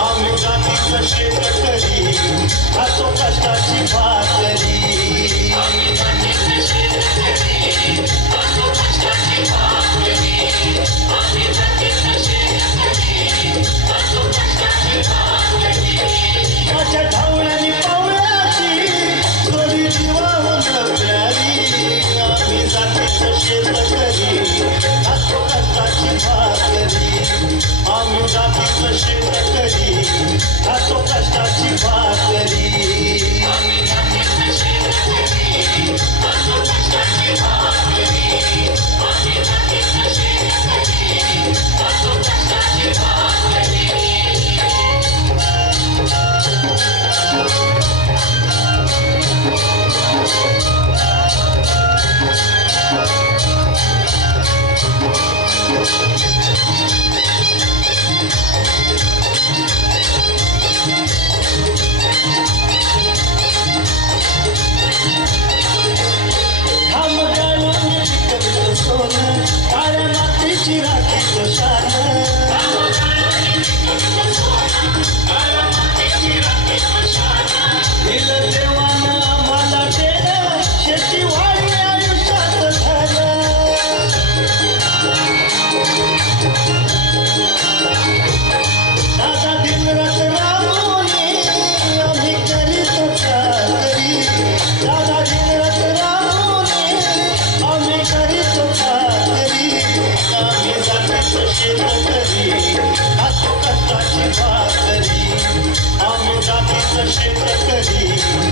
आम्ही जातीचं शेतकरी असो कष्टाची भाकरी I przestrzeni, a to też Tirar करी आम जाती तसे प्रकरी